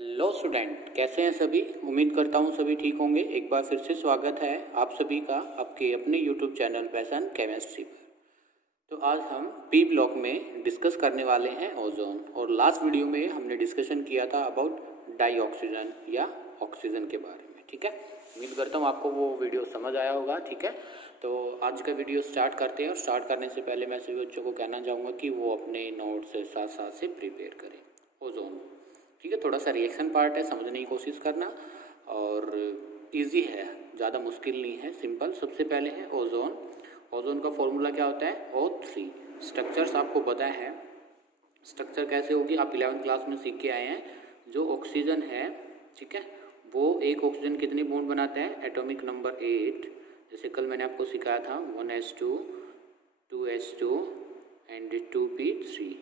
Hello student, कैसे हैं सभी। उम्मीद करता हूं सभी ठीक होंगे। एक बार फिर से स्वागत है आप सभी का आपके अपने यूट्यूब चैनल पैशन केमिस्ट्री पर। तो आज हम पी ब्लॉक में डिस्कस करने वाले हैं ओजोन। और लास्ट वीडियो में हमने डिस्कशन किया था अबाउट डाई ऑक्सीजन या ऑक्सीजन के बारे में। ठीक है, उम्मीद करता हूँ आपको वो वीडियो समझ आया होगा। ठीक है, तो आज का वीडियो स्टार्ट करते हैं। और स्टार्ट करने से पहले मैं सभी बच्चों को कहना चाहूँगा कि वो अपने नोट्स से साथ साथ से प्रिपेयर करें ओजोन। ठीक है, थोड़ा सा रिएक्शन पार्ट है, समझने की कोशिश करना। और इजी है, ज़्यादा मुश्किल नहीं है, सिंपल। सबसे पहले है ओजोन। ओजोन का फॉर्मूला क्या होता है? O3। स्ट्रक्चर्स आपको पता है, स्ट्रक्चर कैसे होगी आप 11th क्लास में सीख के आए हैं। जो ऑक्सीजन है, ठीक है, वो एक ऑक्सीजन कितने बॉन्ड बनाता है? Atomic number 8। जैसे कल मैंने आपको सिखाया था 1s2 2s2 एंड 2p3।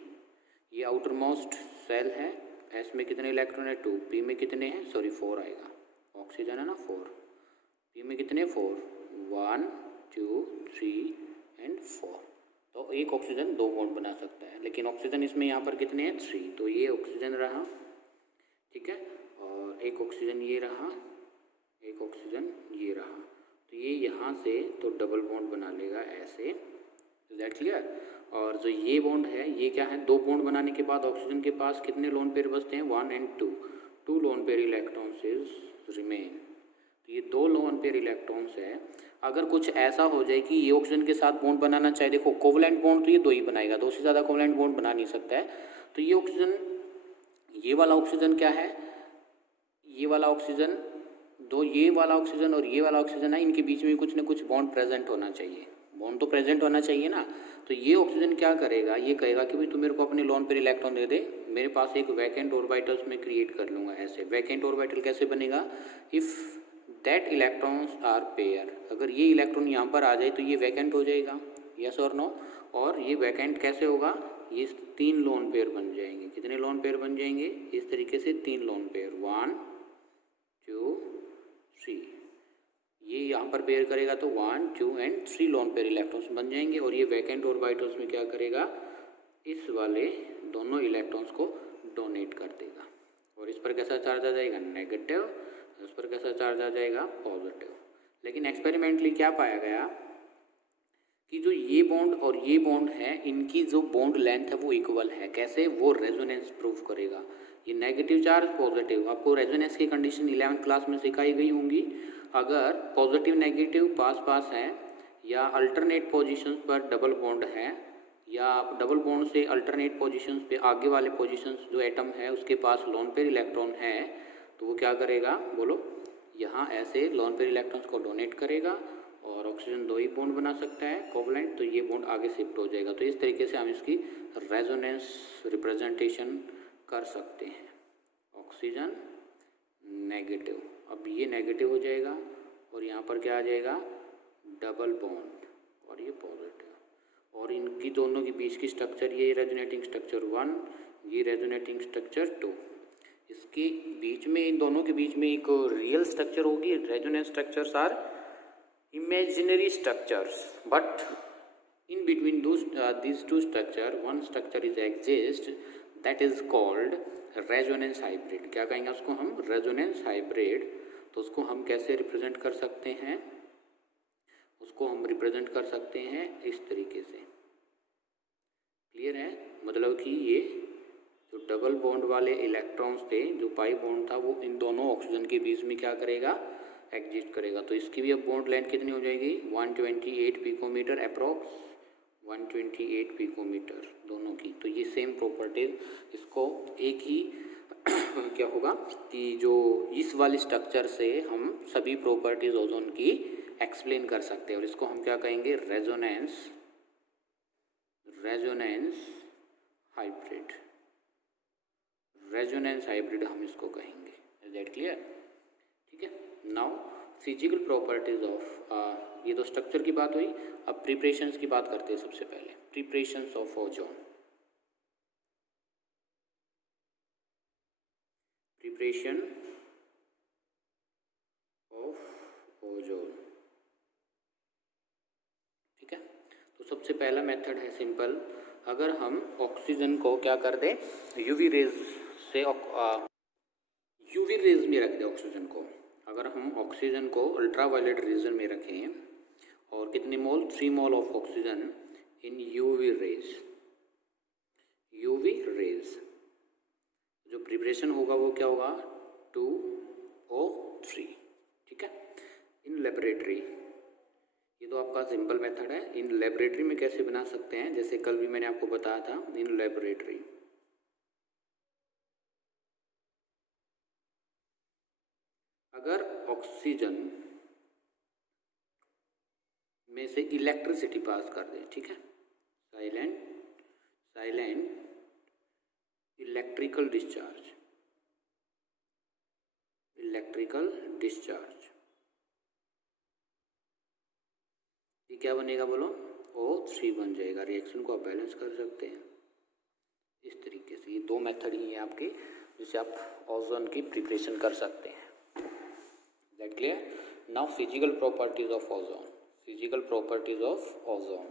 ये आउटर मोस्ट सेल है। एस में कितने इलेक्ट्रॉन है? 2। पी में कितने हैं? 4 आएगा। ऑक्सीजन है ना 4। पी में कितने? 4। 1 2 3 एंड 4। तो एक ऑक्सीजन 2 बॉन्ड बना सकता है, लेकिन ऑक्सीजन इसमें यहाँ पर कितने हैं? 3। तो ये ऑक्सीजन रहा, ठीक है, और एक ऑक्सीजन ये रहा, एक ऑक्सीजन ये रहा। तो ये यहाँ से तो डबल बॉन्ड बना लेगा ऐसे। Is that clear? और जो ये बॉन्ड है ये क्या है? 2 बॉन्ड बनाने के बाद ऑक्सीजन के पास कितने लोन पेयर बचते हैं? 1 and 2। 2 lone pair electrons is remain. तो ये 2 लोन पेयर इलेक्ट्रॉन्स है। अगर कुछ ऐसा हो जाए कि ये ऑक्सीजन के साथ बॉन्ड बनाना चाहे, देखो कोवलेंट बॉन्ड तो ये 2 ही बनाएगा, 2 से ज़्यादा कोवलेंट बॉन्ड बना नहीं सकता है। तो ये ऑक्सीजन, ये वाला ऑक्सीजन क्या है? ये वाला ऑक्सीजन, दो ये वाला ऑक्सीजन और ये वाला ऑक्सीजन है, इनके बीच में कुछ ना कुछ बॉन्ड प्रेजेंट होना चाहिए। बॉन्ड तो प्रेजेंट होना चाहिए ना। तो ये ऑक्सीजन क्या करेगा? ये कहेगा कि भाई तू मेरे को अपने लोन पेयर इलेक्ट्रॉन दे दे, मेरे पास एक वैकेंट ऑर्बिटल्स में क्रिएट कर लूँगा। ऐसे वैकेंट ऑर्बिटल कैसे बनेगा? If that electrons are pair. अगर ये इलेक्ट्रॉन यहाँ पर आ जाए तो ये वैकेंट हो जाएगा, यस और नो। और ये वैकेंट कैसे होगा? ये 3 लोन पेयर बन जाएंगे। कितने लोन पेयर बन जाएंगे? इस तरीके से 3 लोन पेयर, 1 2 3। ये यहाँ पर पेयर करेगा तो 1 2 एंड 3 लोन पेयर इलेक्ट्रॉन्स बन जाएंगे। और ये वैकेंट ऑर्बिटल्स में क्या करेगा? इस वाले दोनों इलेक्ट्रॉन्स को डोनेट कर देगा। और इस पर कैसा चार्ज आ जाएगा? नेगेटिव। इस पर कैसा चार्ज आ जाएगा? पॉजिटिव। लेकिन एक्सपेरिमेंटली क्या पाया गया कि जो ये बॉन्ड और ये बॉन्ड है, इनकी जो बॉन्ड लेंथ है वो इक्वल है। कैसे? वो रेजोनेंस प्रूव करेगा। ये नेगेटिव चार्ज पॉजिटिव, आपको रेजोनेंस की कंडीशन 11th क्लास में सिखाई गई होंगी। अगर पॉजिटिव नेगेटिव पास पास है, या अल्टरनेट पोजीशंस पर डबल बॉन्ड है, या डबल बॉन्ड से अल्टरनेट पोजीशंस पे आगे वाले पोजीशंस जो एटम है उसके पास लोन पेयर इलेक्ट्रॉन है, तो वो क्या करेगा? बोलो, यहाँ ऐसे लोन पेयर इलेक्ट्रॉन्स को डोनेट करेगा। और ऑक्सीजन 2 ही बॉन्ड बना सकता है कोवलेंट, तो ये बॉन्ड आगे शिफ्ट हो जाएगा। तो इस तरीके से हम इसकी रेजोनेंस रिप्रेजेंटेशन कर सकते हैं। ऑक्सीजन नेगेटिव, अब ये नेगेटिव हो जाएगा और यहाँ पर क्या आ जाएगा? डबल बॉन्ड, और ये पॉजिटिव। और इनकी दोनों के बीच की स्ट्रक्चर, ये रेजोनेटिंग स्ट्रक्चर 1, ये रेजोनेटिंग स्ट्रक्चर 2। इसके बीच में, इन दोनों के बीच में एक रियल स्ट्रक्चर होगी। Resonance structures are imaginary structures, but in between these two structure one structure is exist, that is called resonance hybrid। क्या कहेंगे उसको हम? resonance hybrid। तो उसको हम कैसे रिप्रेजेंट कर सकते हैं? उसको हम रिप्रेजेंट कर सकते हैं इस तरीके से। क्लियर है? मतलब कि ये जो डबल बॉन्ड वाले इलेक्ट्रॉन्स थे, जो पाई बॉन्ड था, वो इन दोनों ऑक्सीजन के बीच में क्या करेगा? एग्जिस्ट करेगा। तो इसकी भी अब बॉन्ड लेंथ कितनी हो जाएगी? 128 पिकोमीटर अप्रॉक्स, 128 पिकोमीटर दोनों की। तो ये सेम प्रॉपर्टीज, इसको एक ही क्या होगा कि जो इस वाली स्ट्रक्चर से हम सभी प्रॉपर्टीज ओजोन की एक्सप्लेन कर सकते हैं। और इसको हम क्या कहेंगे? Resonance hybrid. रेजोनेंस हाइब्रिड हम इसको कहेंगे। Is that clear? ठीक है। नाउ फिजिकल प्रॉपर्टीज ऑफ, ये तो स्ट्रक्चर की बात हुई। अब प्रिपरेशंस की बात करते हैं। सबसे पहले preparations of ozone. Preparation of ozone, ठीक है। तो सबसे पहला मेथड है सिंपल। अगर हम ऑक्सीजन को क्या कर दें? यूवी रेज से यूवी रेज में रख दें ऑक्सीजन को। अगर हम ऑक्सीजन को अल्ट्रावायलेट रीजन में रखें और कितने मोल, 3 mole of oxygen in UV rays, UV rays, जो प्रिपरेशन होगा वो क्या होगा, 2O3। ठीक है। इन लेबोरेटरी, ये तो आपका सिंपल मेथड है। इन लेबोरेटरी में कैसे बना सकते हैं, जैसे कल भी मैंने आपको बताया था, इन लेबोरेटरी अगर ऑक्सीजन में से इलेक्ट्रिसिटी पास कर दें, ठीक है, साइलेंट इलेक्ट्रिकल डिस्चार्ज, ये क्या बनेगा बोलो, O3 बन जाएगा। रिएक्शन को आप बैलेंस कर सकते हैं इस तरीके से। ये 2 मेथड ही है आपके, जिससे आप ओजोन की प्रिपरेशन कर सकते हैं। That clear. Now physical properties of ozone, physical properties of ozone.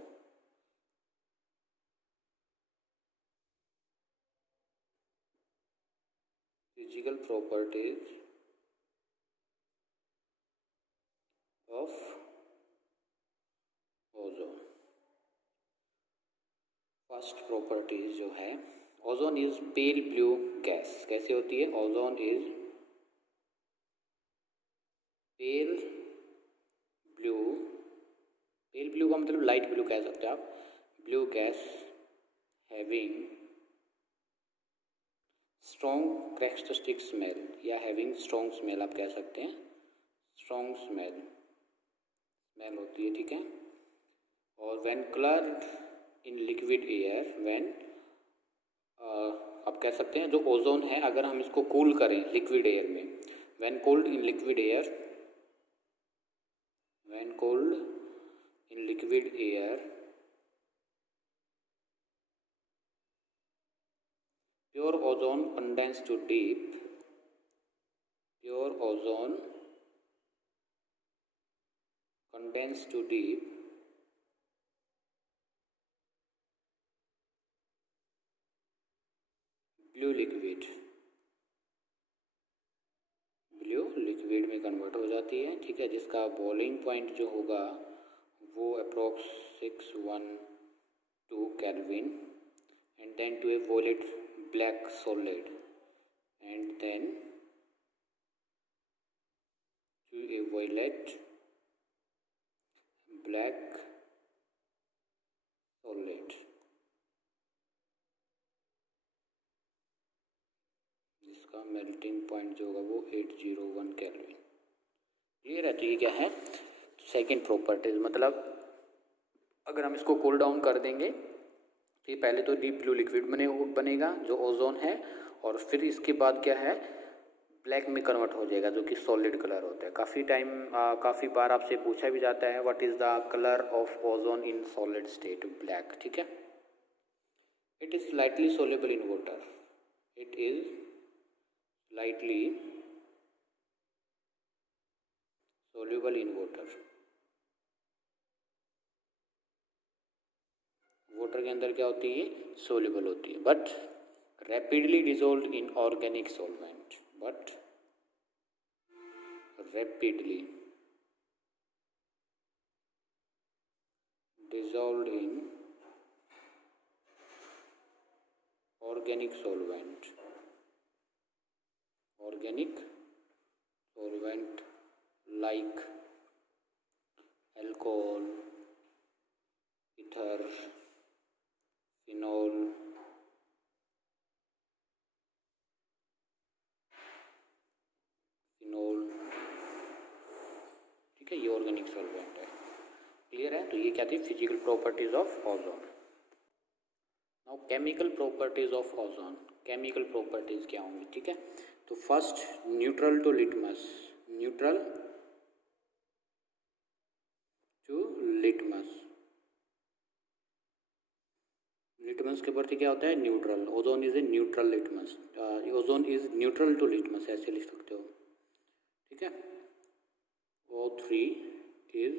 Physical properties of ozone. First properties जो है, ozone is pale blue gas. कैसे होती है, ओजोन इज पेल ब्लू का मतलब लाइट ब्लू कह सकते हैं आप, blue gas having strong characteristic smell, या हैविंग स्ट्रॉन्ग स्मेल आप कह सकते हैं, स्ट्रॉन्ग स्मेल होती है। ठीक है। और when coloured in liquid air, when आप कह सकते हैं जो ओजोन है, अगर हम इसको कूल करें लिक्विड एयर में, when cold in liquid air, when cooled in liquid air, pure ozone condenses to deep, pure ozone condenses to deep blue liquid, blue liquid में कन्वर्ट हो जाती है। ठीक है। जिसका बॉइलिंग पॉइंट जो होगा वो approx 612 kelvin, and then to a violet black solid, and then to a violet black solid, जिसका मेल्टिंग पॉइंट जो होगा वो 801 केल्विन। क्लियर है। तो ये क्या है, सेकेंड प्रॉपर्टीज, मतलब अगर हम इसको कूल डाउन कर देंगे तो ये पहले तो डीप ब्लू लिक्विड बनेगा जो ओजोन है, और फिर इसके बाद क्या है, ब्लैक में कन्वर्ट हो जाएगा जो कि सॉलिड कलर होता है। काफ़ी बार आपसे पूछा भी जाता है what is the colour of ozone in solid state, black. ठीक है। It is slightly soluble in water, it is slightly soluble in water, water के अंदर क्या होती है, सोल्यूबल होती है, but rapidly dissolve in organic solvent, but rapidly dissolved in organic solvent, like alcohol, ether, phenol, ठीक है, ये ऑर्गेनिक सॉल्वेंट है। क्लियर है। तो ये क्या थी, physical properties of ozone. Now chemical properties of ozone, chemical properties क्या होंगी। ठीक है। तो first, neutral to litmus, neutral to litmus, litmus के प्रति क्या होता है, neutral. Ozone is a neutral litmus, ozone is neutral to litmus, ऐसे लिख सकते हो। ठीक है। O3 is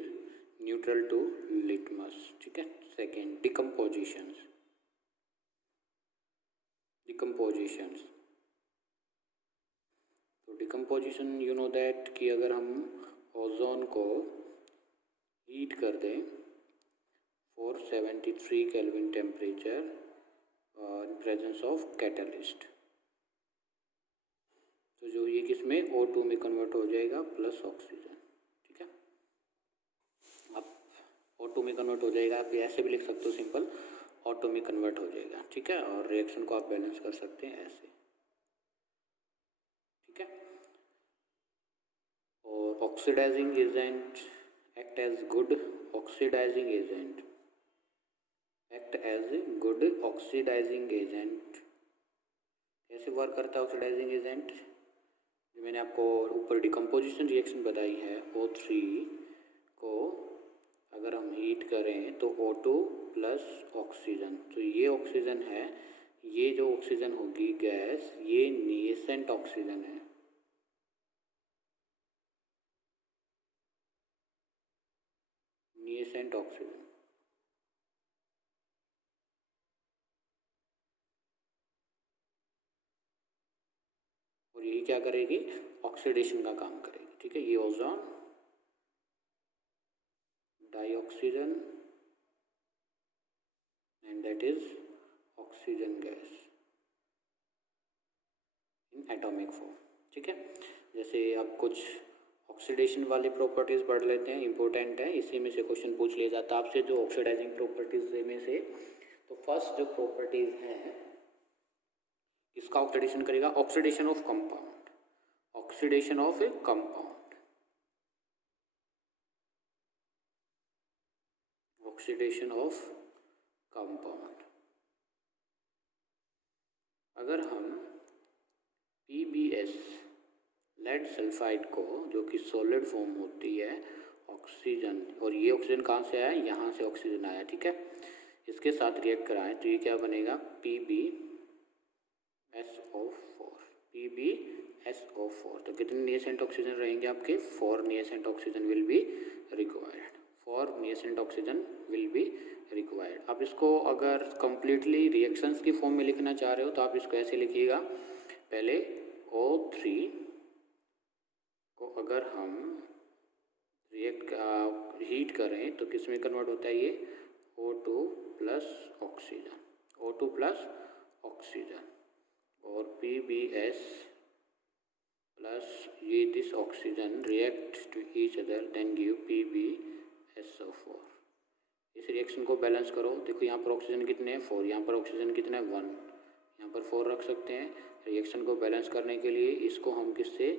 neutral to litmus. ठीक है। सेकेंड, डिकम्पोजिशंस, तो डिकम्पोजिशन यू नो दैट कि अगर हम ओजोन को हीट कर दें 473 kelvin temperature in presence of catalyst, तो जो ये किस में O2 में कन्वर्ट हो जाएगा प्लस ऑक्सीजन। ठीक है, अब O2 में कन्वर्ट हो जाएगा, आप ऐसे भी लिख सकते हो सिंपल, O2 में कन्वर्ट हो जाएगा। ठीक है, और रिएक्शन को आप बैलेंस कर सकते हैं ऐसे। ठीक है, और oxidising agent act as good oxidising agent, act as good oxidising agent. कैसे वर्क करता है ऑक्सीडाइजिंग एजेंट? जो मैंने आपको ऊपर डिकम्पोजिशन रिएक्शन बताई है, O3 को अगर हम हीट करें तो O2 प्लस ऑक्सीजन, तो ये ऑक्सीजन है, ये जो ऑक्सीजन होगी गैस, ये नेसेंट ऑक्सीजन है। नेसेंट ऑक्सीजन, और यही क्या करेगी? ऑक्सीडेशन का काम करेगी। ठीक है, ये ozone dioxygen and that is oxygen gas in atomic form. ठीक है, जैसे आप कुछ ऑक्सीडेशन वाली प्रॉपर्टीज पढ़ लेते हैं, इंपॉर्टेंट है, इसी में से क्वेश्चन पूछ लिया जाता है आपसे जो ऑक्सीडाइजिंग प्रॉपर्टीज में से। तो फर्स्ट जो प्रॉपर्टीज है, इसका ऑक्सीडेशन करेगा, oxidation of compound, oxidation of A compound, oxidation of compound. अगर हम PbS लेड सल्फाइड को, जो कि सॉलिड फॉर्म होती है, ऑक्सीजन, और ये ऑक्सीजन कहाँ से आया? यहाँ से ऑक्सीजन आया। ठीक है, इसके साथ रिएक्ट कराएं तो ये क्या बनेगा? PbSO4, PbSO4। तो कितने नेसेंट ऑक्सीजन रहेंगे आपके? 4 nascent oxygen will be required, 4 nascent oxygen will be required. आप इसको अगर कंप्लीटली रिएक्शंस की फॉर्म में लिखना चाह रहे हो तो आप इसको ऐसे लिखिएगा, पहले O3 को अगर हम हीट करें तो किस में कन्वर्ट होता है? ये O2 plus oxygen, O2 plus oxygen, और PbS प्लस ये this oxygen react to each other then give PbSO4। इस रिएक्शन को बैलेंस करो, देखो यहाँ पर ऑक्सीजन कितने हैं? 4, यहाँ पर ऑक्सीजन कितना है? 1, यहाँ पर 4 रख सकते हैं। रिएक्शन को बैलेंस करने के लिए इसको हम किससे?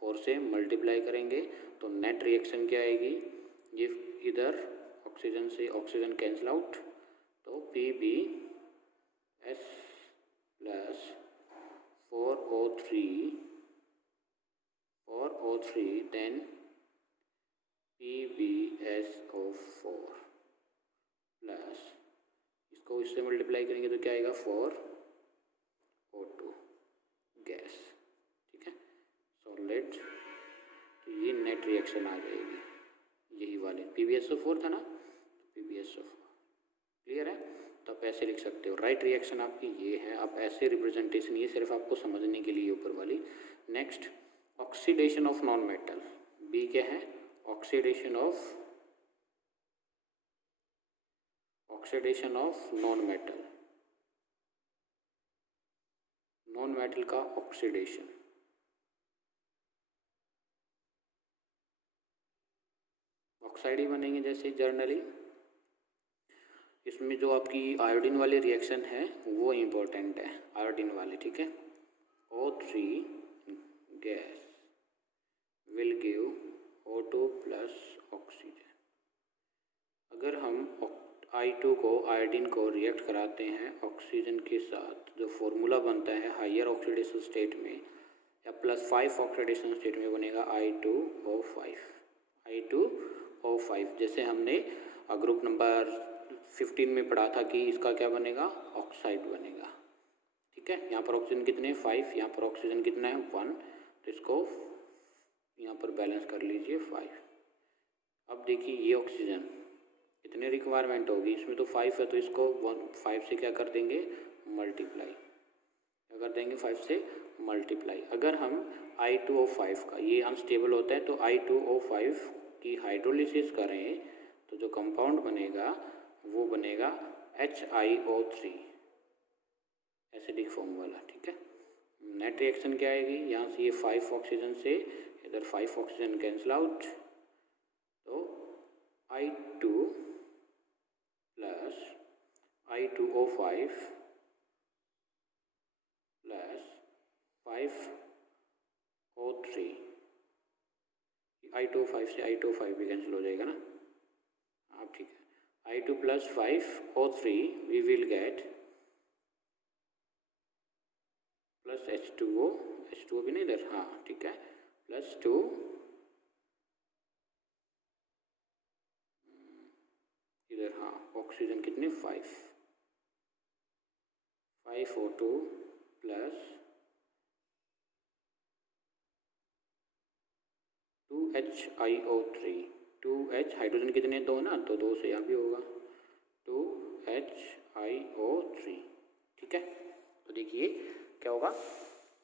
4 से मल्टीप्लाई करेंगे, तो नेट रिएक्शन क्या आएगी? ये इधर ऑक्सीजन से ऑक्सीजन कैंसिल आउट, तो PbS plus 4O3 then PbSO4 plus इसको इससे मल्टीप्लाई करेंगे तो क्या आएगा? 4O2 gas. ठीक है, सॉलिड, तो ये नेट रिएक्शन आ जाएगी, यही वाले PbSO4 था ना, PbSO4। क्लियर है? तो आप ऐसे लिख सकते हो, राइट रिएक्शन आपकी ये है। आप ऐसे रिप्रेजेंटेशन, ये सिर्फ आपको समझने के लिए ऊपर वाली। Next, oxidation of non metal, B क्या है? Oxidation of non metal, non metal का ऑक्सीडेशन। ऑक्साइड ही बनेंगे जैसे जर्नली। इसमें जो आपकी आयोडीन वाली रिएक्शन है वो इम्पोर्टेंट है, आयोडीन वाली। ठीक है, O3 gas will give O2 plus oxygen. अगर हम I2 को, आयोडीन को रिएक्ट कराते हैं ऑक्सीजन के साथ, जो फॉर्मूला बनता है हायर ऑक्सीडेशन स्टेट में या +5 ऑक्सीडेशन स्टेट में बनेगा I2O5। जैसे हमने ग्रुप नंबर 15 में पढ़ा था कि इसका क्या बनेगा? ऑक्साइड बनेगा। ठीक है, यहाँ पर ऑक्सीजन कितने? 5, यहाँ पर ऑक्सीजन कितना है? 1, तो इसको यहाँ पर बैलेंस कर लीजिए 5। अब देखिए ये ऑक्सीजन कितने रिक्वायरमेंट होगी? इसमें तो 5 है, तो इसको 5 से क्या कर देंगे? मल्टीप्लाई। क्या कर देंगे? 5 से मल्टीप्लाई, अगर हम I2O5 का, ये अनस्टेबल होता है, तो I2O5 की हाइड्रोलिसिस करें तो जो कंपाउंड बनेगा वो बनेगा HiO3, एसिडिक फॉर्म वाला। ठीक है, नेट रिएक्शन क्या आएगी, यहाँ से ये 5 ऑक्सीजन से इधर 5 ऑक्सीजन कैंसिल आउट, तो I2 plus I2O5 plus 5O3, I2O5 से I2O5 भी कैंसिल हो जाएगा ना। आप ठीक है, I2 plus 5O3 we will get plus H2O भी नहीं इधर, हाँ ठीक है, प्लस 2 इधर, हाँ ऑक्सीजन कितने 5O2 plus 2HiO3, 2H hydrogen कितने 2 ना, तो 2 से यहाँ भी होगा 2HiO3। ठीक है, तो देखिए क्या होगा,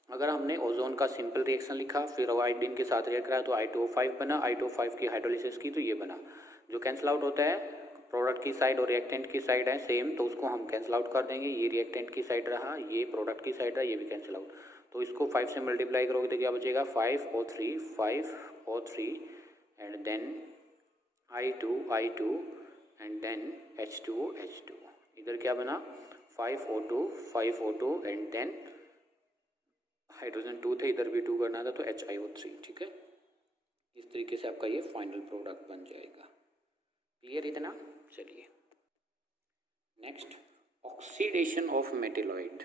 अगर हमने ओजोन का सिंपल रिएक्शन लिखा, फिर आयोडीन के साथ रिएक्ट कराया तो I2O5 बना, I2O5 की हाइड्रोलिसिस की तो ये बना। जो कैंसिल आउट होता है प्रोडक्ट की साइड और रिएक्टेंट की साइड है सेम, तो उसको हम कैंसिल आउट कर देंगे। ये रिएक्टेंट की साइड रहा, ये प्रोडक्ट की साइड रहा, ये भी कैंसिल आउट, तो इसको 5 से मल्टीप्लाई करोगे तो क्या बचेगा 5O3 and then I2 and then H2O। इधर क्या बना 5O2 एंड देन हाइड्रोजन 2 थे, इधर भी 2 करना था तो HiO3। ठीक है, इस तरीके से आपका ये फाइनल प्रोडक्ट बन जाएगा। क्लियर इतना? चलिए next, oxidation of metalloid.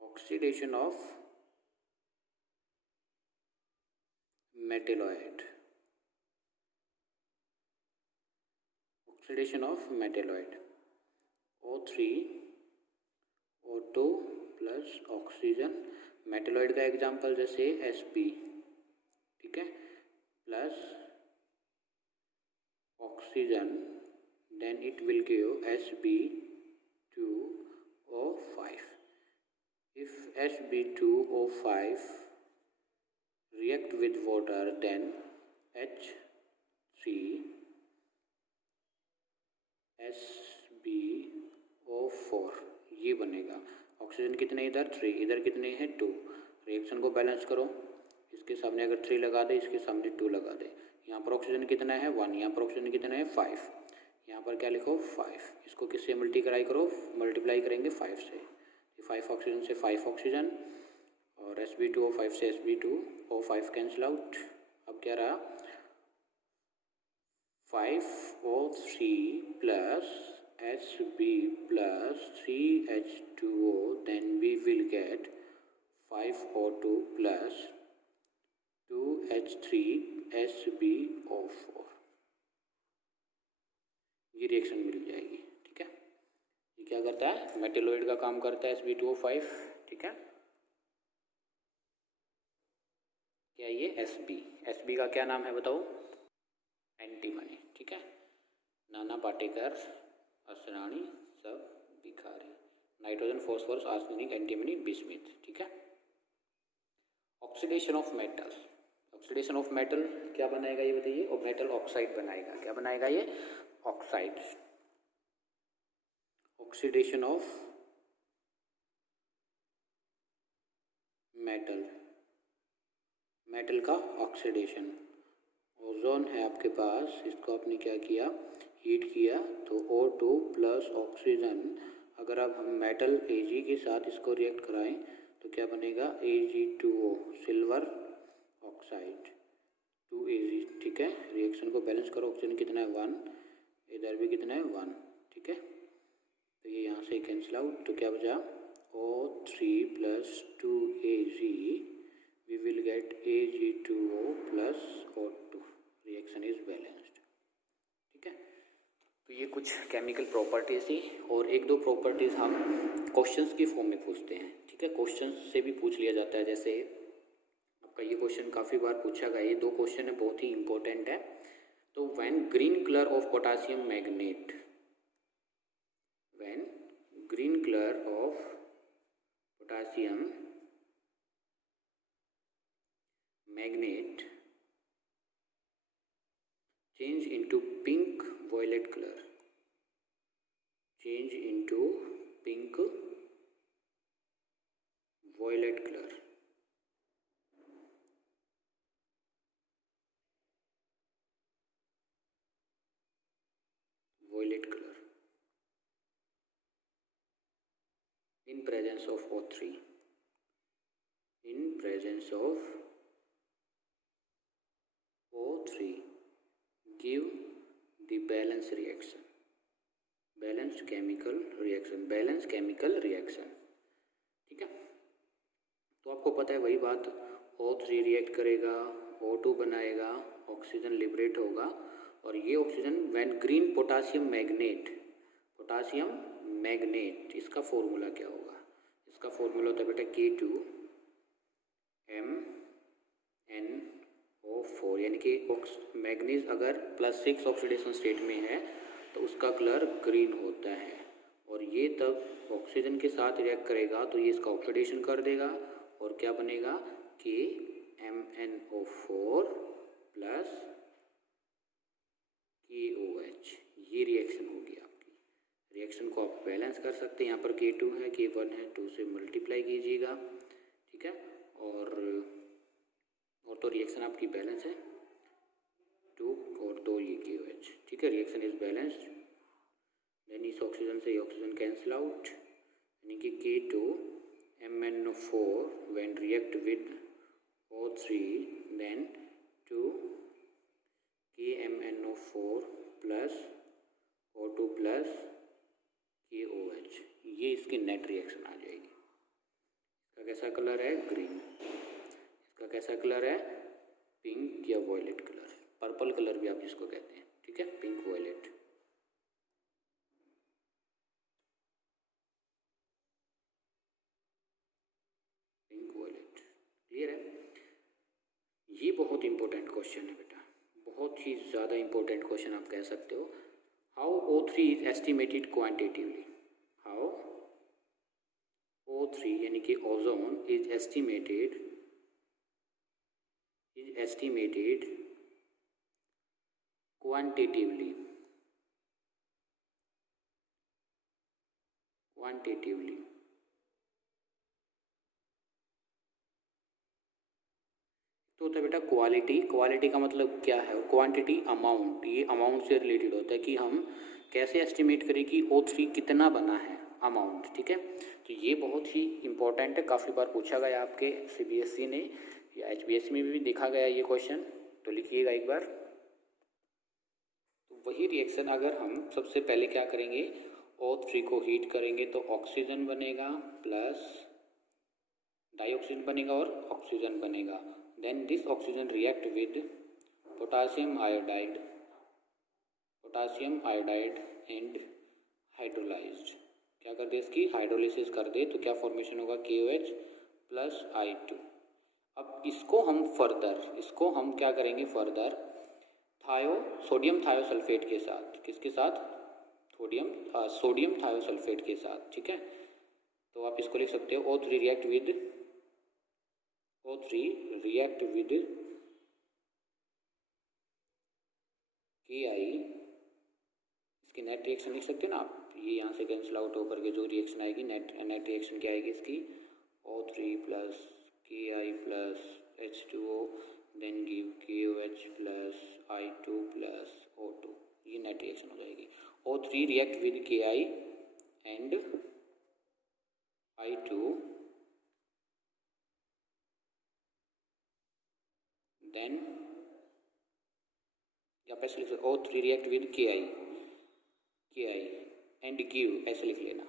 Oxidation of metalloid, oxidation of metalloid, O3 O2 plus oxygen, metalloid का एग्जांपल जैसे Sp, ठीक है, plus oxygen, then it will give Sb2O5। if Sb2O5 react with water then H3SbO4 ये बनेगा। Oxygen कितने इधर 3, इधर कितने हैं 2, रिएक्शन को बैलेंस करो, इसके सामने अगर 3 लगा दे, इसके सामने 2 लगा दे, यहाँ पर ऑक्सीजन कितना है 1, यहाँ पर ऑक्सीजन कितना है 5, यहाँ पर क्या लिखो 5, इसको किससे मल्टीप्लाई करो, मल्टीप्लाई करेंगे 5 से, 5 ऑक्सीजन से 5 ऑक्सीजन और Sb2O5 से Sb2O5 कैंसिल आउट। अब क्या रहा 5O3 plus Sb plus 3H2O, then we will get 5O2 plus 2H3SbO4, ये रिएक्शन मिल जाएगी। ठीक है, ये क्या करता है मेटेलॉइड का काम करता है Sb2O5। ठीक है, क्या ये Sb का क्या नाम है बताओ, एंटीमनी। ठीक है, नाना पाटेकर असरानी सब बिखारी, nitrogen phosphorus arsenic antimony bismuth. ठीक है, oxidation of metal, oxidation of metal क्या बनाएगा ये बताइए, और मेटल ऑक्साइड बनाएगा। क्या बनाएगा ये oxide, oxidation of metal, metal का ऑक्सीडेशन। ओजोन है आपके पास, इसको आपने क्या किया हीट किया, तो O2 प्लस ऑक्सीजन, अगर अब हम मेटल Ag के साथ इसको रिएक्ट कराएं तो क्या बनेगा Ag2O, सिल्वर ऑक्साइड 2Ag। ठीक है, रिएक्शन को बैलेंस करो, ऑक्सीजन कितना है 1, इधर भी कितना है 1। ठीक है, तो ये यहाँ से कैंसिल आउट, तो क्या बचा O3 plus 2Ag, we will get Ag2O plus O2, reaction is balanced. ठीक है, तो ये कुछ केमिकल प्रॉपर्टीज थी, और एक दो प्रॉपर्टीज हम क्वेश्चंस की फॉर्म में पूछते हैं। ठीक है, क्वेश्चंस से भी पूछ लिया जाता है, जैसे आपका ये क्वेश्चन काफ़ी बार पूछा गया, ये 2 क्वेश्चन है, बहुत ही इंपॉर्टेंट है। तो when green colour of potassium magnet, when green colour of potassium magnet change into pink violet color, change into pink violet color. Violet color in presence of O3, in presence of O3 give the balance reaction, balanced chemical reaction, balanced chemical reaction. ठीक है, तो आपको पता है वही बात, O3 react करेगा, O2 बनाएगा, ऑक्सीजन लिबरेट होगा, और ये oxygen when green potassium magnet, potassium magnet, इसका फॉर्मूला क्या होगा? इसका फॉर्मूला होता है बेटा K2MnO4, यानी कि मैग्नीज अगर +6 ऑक्सीडेशन स्टेट में है तो उसका कलर ग्रीन होता है, और ये तब ऑक्सीजन के साथ रिएक्ट करेगा तो ये इसका ऑक्सीडेशन कर देगा और क्या बनेगा KMnO4 प्लस KOH, ये रिएक्शन होगी आपकी। रिएक्शन को आप बैलेंस कर सकते हैं, यहाँ पर K2 है, K1 है, 2 से मल्टीप्लाई कीजिएगा, ठीक है, और तो रिएक्शन आपकी बैलेंस है 2 और 2 ये KOH, ठीक है, रिएक्शन इज बैलेंस्ड। देन इस ऑक्सीजन से ये ऑक्सीजन कैंसिल आउट, यानी कि K2MnO4 when react with O3 then 2 KMnO4 plus O2 plus KOH, ये इसकी नेट रिएक्शन आ जाएगी। इसका कैसा कलर है? ग्रीन। इसका कैसा कलर है? पिंक या वॉयलेट कलर, पर्पल कलर भी आप इसको कहते हैं, ठीक है, पिंक वॉयलेट। क्लियर है? ये बहुत इंपॉर्टेंट क्वेश्चन है बेटा, बहुत ही ज़्यादा इंपॉर्टेंट क्वेश्चन आप कह सकते हो। How O3 is estimated quantitatively, how O3 यानी कि ओजोन इज एस्टिमेटेड क्वांटिटिवली, तो होता है बेटा क्वालिटी। क्वालिटी का मतलब क्या है? क्वांटिटी अमाउंट, ये अमाउंट से रिलेटेड होता है कि हम कैसे एस्टिमेट करें कि O3 कितना बना है, अमाउंट, ठीक है। तो ये बहुत ही इंपॉर्टेंट है, काफ़ी बार पूछा गया आपके CBSE ने या HBSE में भी देखा गया ये क्वेश्चन, तो लिखिएगा एक बार। तो वही रिएक्शन अगर हम सबसे पहले क्या करेंगे, O3 को हीट करेंगे तो ऑक्सीजन बनेगा प्लस डाइऑक्सीजन बनेगा और ऑक्सीजन बनेगा। Then this oxygen react with potassium iodide and hydrolyzed, क्या कर दे, इसकी हाइड्रोलिसिस कर दे, तो क्या फॉर्मेशन होगा KOH प्लस I2। अब इसको हम क्या करेंगे फर्दर, सोडियम थायोसल्फेट के साथ, किसके साथ? सोडियम थायोसल्फेट के साथ, ठीक है। तो आप इसको लिख सकते हो O3 रिएक्ट विद KI, इसकी नेट रिएक्शन लिख सकते हैं ना आप, ये यहाँ से कैंसिल आउट होकर के जो रिएक्शन आएगी नेट रिएक्शन क्या आएगी इसकी, O3 plus KI plus H2O then give KOH plus I2 plus O2, ये नेट रिएक्शन हो जाएगी। O3 react with KI and I2 then यहाँ पे ऐसे लिख सकते O3 react with KI and give, ऐसे लिख लेना,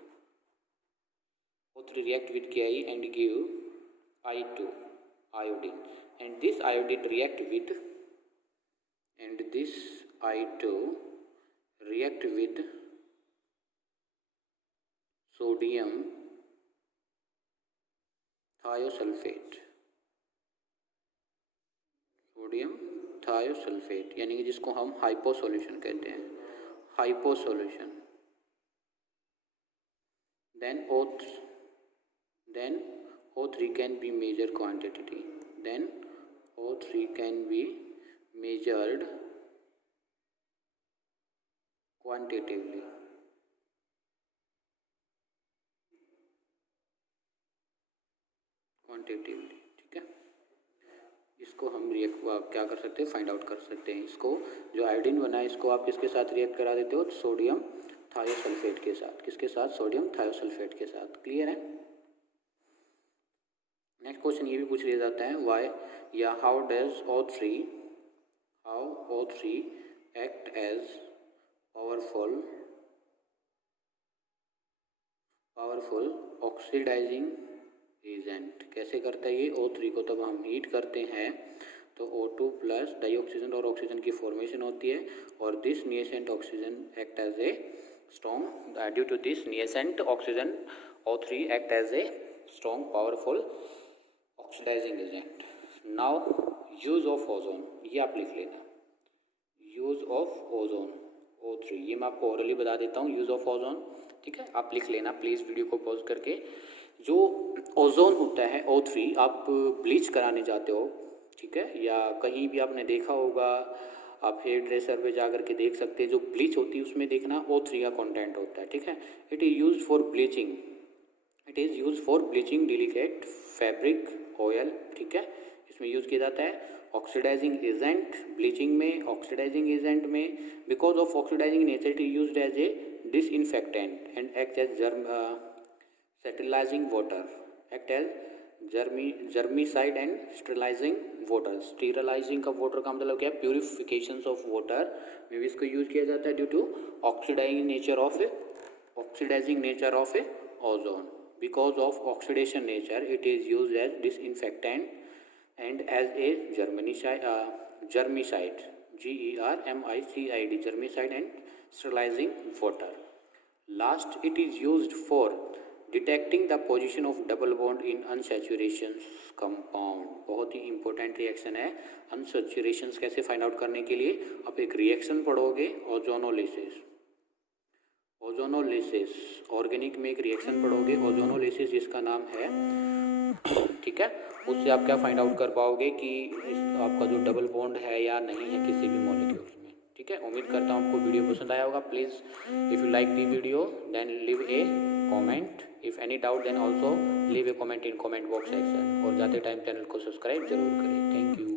O3 react with KI and give I2 iodine, and this iodine react with sodium thiosulphate, यानी कि जिसको हम हाइपो सॉल्यूशन कहते हैं, hypo solution. Then O3 can be measured quantity, then O3 O3 can be measured quantitatively. ठीक है, इसको हम क्या कर सकते हैं, फाइंड आउट कर सकते हैं। इसको जो आयोडीन बना है इसको आप किसके साथ रिएक्ट करा देते हो, सोडियम थायोसल्फेट के साथ। किसके साथ, सोडियम थायोसल्फेट के साथ। क्लियर है। नेक्स्ट क्वेश्चन ये भी पूछ लिया जाता है, वाई या how does O3 act as powerful oxidising agent. कैसे करता है ये, O3 को तब हम हीट करते हैं तो O2 प्लस डाइऑक्सीजन और ऑक्सीजन की फॉर्मेशन होती है, और this nascent oxygen act as a strong, due to this nascent oxygen O3 act as a strong powerful oxidising agent. Now use of ozone, ये आप लिख लेना, यूज ऑफ ओजोन O3, ये मैं आपको ओरली बता देता हूँ, यूज ऑफ ओजोन। ठीक है, आप लिख लेना प्लीज़ वीडियो को पॉज करके। जो ओजोन होता है O3, आप ब्लीच कराने जाते हो, ठीक है, या कहीं भी आपने देखा होगा, आप हेयर ड्रेसर पे जा कर के देख सकते हैं, जो ब्लीच होती है उसमें देखना O3 का कंटेंट होता है। ठीक है, it is use for bleaching delicate fabric oil. ठीक है, इसमें यूज़ किया जाता है ऑक्सीडाइजिंग एजेंट, ब्लीचिंग में, ऑक्सीडाइजिंग एजेंट में। Because of oxidising nature it is used as a disinfectant and act as sterilising water, act as germicide and sterilising water. Sterilising का water का मतलब क्या है, प्यूरिफिकेशन ऑफ वाटर में भी इसको यूज किया जाता है due to oxidising nature of a ozone. Because of oxidation nature it is use as disinfectant and as a germicide, germicide, germicide and sterilizing water. Last, it is used for detecting the position of double bond in unsaturation compound. बहुत ही important reaction है। unsaturations कैसे find out करने के लिए आप एक reaction पढ़ोगे, ozonolysis, organic में एक रिएक्शन पढ़ोगे ओजोनोलिसिस, जिसका नाम है, ठीक है, उससे आप क्या फाइंड आउट कर पाओगे कि आपका जो डबल बॉन्ड है या नहीं है किसी भी मॉलिक्यूल्स में। ठीक है, उम्मीद करता हूँ आपको वीडियो पसंद आया होगा। Please if you like the video then leave a comment, if any doubt then also leave a comment in comment box section, और जाते टाइम चैनल को सब्सक्राइब जरूर करें। Thank you.